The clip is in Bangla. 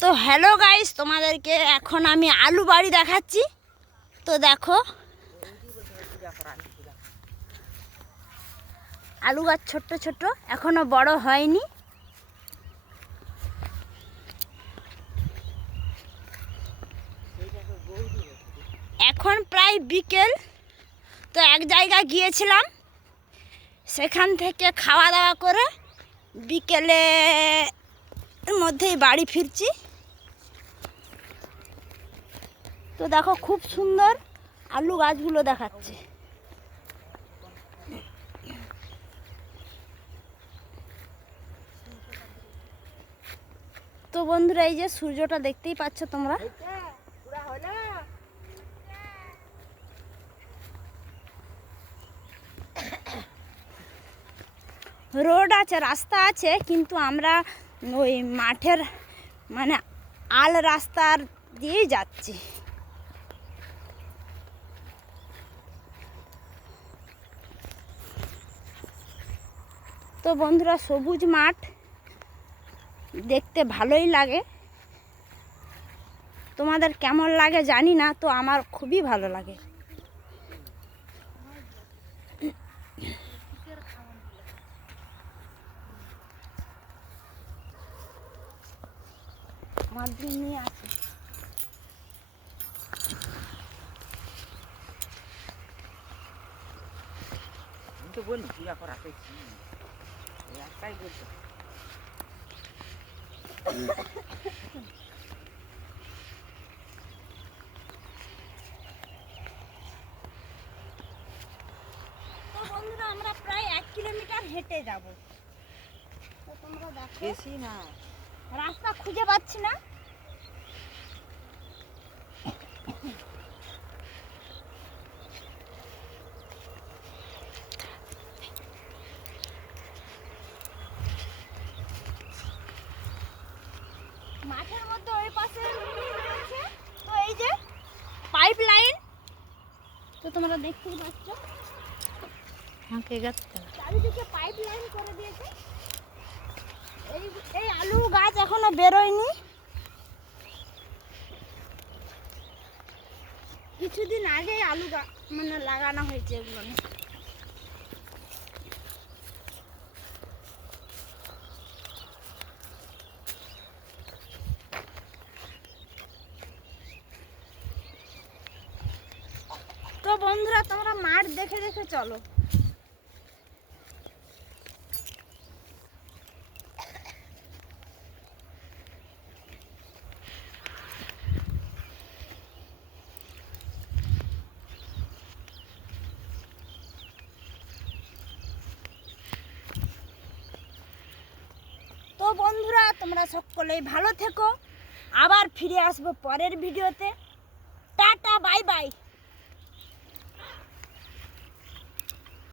তো হ্যালো গাইস, তোমাদেরকে এখন আমি আলু বাড়ি দেখাচ্ছি। তো দেখো আলু গাছ ছোট্ট ছোট্ট, এখনো বড় হয়নি। এখন প্রায় বিকেল। তো এক জায়গায় গিয়েছিলাম, সেখান থেকে খাওয়া দাওয়া করে বিকেলে মধ্যেই বাড়ি ফিরছি। তো দেখো খুব সুন্দর আলু গাছগুলো দেখাচ্ছে। তো বন্ধুরা, এই যে সূর্যটা দেখতেই পাচ্ছ তোমরা। রোড আছে, রাস্তা আছে, কিন্তু আমরা ওই মাঠের মানে আল রাস্তার দিয়েই যাচ্ছি। তো বন্ধুরা, সবুজ মাঠ দেখতে ভালোই লাগে। তোমাদের কেমন লাগে জানি না, তো আমার খুবই ভালো লাগে। মাধ্যমিক নিয়ে আছে। তো বলি পূজা করাতে একটাই বলতো। তো বন্ধুরা, আমরা প্রায় 1 কিলোমিটার হেঁটে যাব। তো তোমরা দেখো, বেশি না, রাস্তা খুঁজে পাচ্ছি না। মাঠের মধ্যে ওই পাশে রয়েছে তো এই যে পাইপ লাইন, তো তোমরা দেখতেই পাচ্ছ। চারিদিকে পাইপ লাইন করে দিয়েছে। এই এই আলু গাছ এখনো বেরোয়নি, কিছুদিন আগে আলু মানে লাগানো হয়েছে এগুলো। তো বন্ধুরা, তোমরা মাঠ দেখে দেখে চলো। তো বন্ধুরা, তোমরা সকলেই ভালো থেকো। আবার ফিরে আসবো পরের ভিডিওতে। Tata, bye bye.